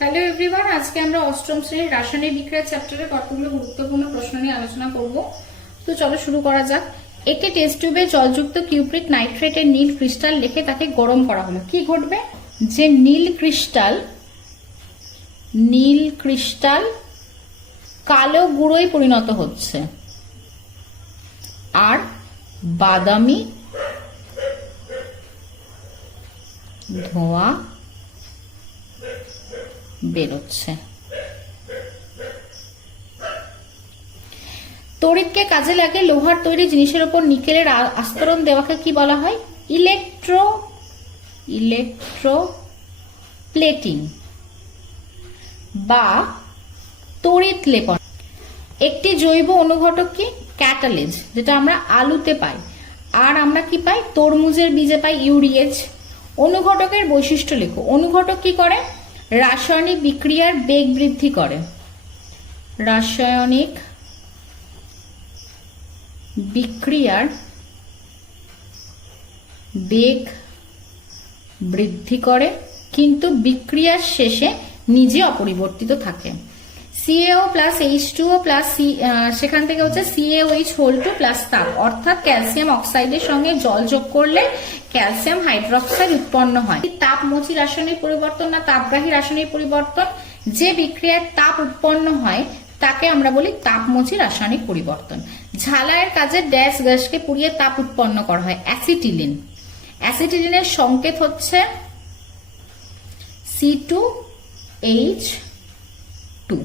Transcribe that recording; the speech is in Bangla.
হ্যালো এভরিওয়ান আজকে আমরা অষ্টম শ্রেণির রাসায়নিক বিক্রিয়া চ্যাপ্টারে কতগুলো গুরুত্বপূর্ণ প্রশ্ন নিয়ে আলোচনা করব। তো চলো শুরু করা যাক। একটি টেস্ট টিউবে জলযুক্ত কিউপ্রিক নাইট্রেটের নীল ক্রিস্টাল রেখে তাকে গরম করা হলো। কি ঘটবে? যে নীল ক্রিস্টাল নীল ক্রিস্টাল কালো গুঁড়োয় পরিণত হচ্ছে। আর বাদামি ধোঁয়া বেরোচ্ছে। তড়িৎকে কাজে লাগে লোহার তৈরি জিনিসের উপর নিকেলের আস্তরণ দেওয়াকে কি বলা হয়? ইলেকট্রো ইলেকট্রো প্লেটিং বা তড়িৎ লেপন। একটি জৈব অনুঘটক কি? ক্যাটালিজ, যেটা আমরা আলুতে পাই। আর আমরা কি পাই? তরমুজের বীজে পাই ইউরিয়েজ অনুঘটকের বৈশিষ্ট্য লেখো। অনুঘটক কি করে? রাসায়নিক বিক্রিয়ার বেগ বৃদ্ধি করে। রাসায়নিক বিক্রিয়ার বেগ বৃদ্ধি করে, কিন্তু বিক্রিয়ার শেষে নিজে অপরিবর্তিত থাকে। CAO plus H two O plus C সেখান থেকে হচ্ছে সিএওইচ হোল টু প্লাস তাপ, অর্থাৎ ক্যালসিয়াম অক্সাইডের সঙ্গে জল যোগ করলে ক্যালসিয়াম হাইড্রক্সাইড উৎপন্ন হয়। তাপমোচী রাসায়নিক পরিবর্তন না তাপগ্রাহী রাসায়নিক পরিবর্তন যে বিক্রিয়ায় তাপ উৎপন্ন হয়, তাকে আমরা বলি তাপমোচী রাসায়নিক পরিবর্তন। ঝালাইয়ের কাজে ড্যাশ গ্যাসকে পুড়িয়ে তাপ উৎপন্ন করা হয়, অ্যাসিটিলিন। অ্যাসিটিলিনের সংকেত হচ্ছে সি টু এইচ টু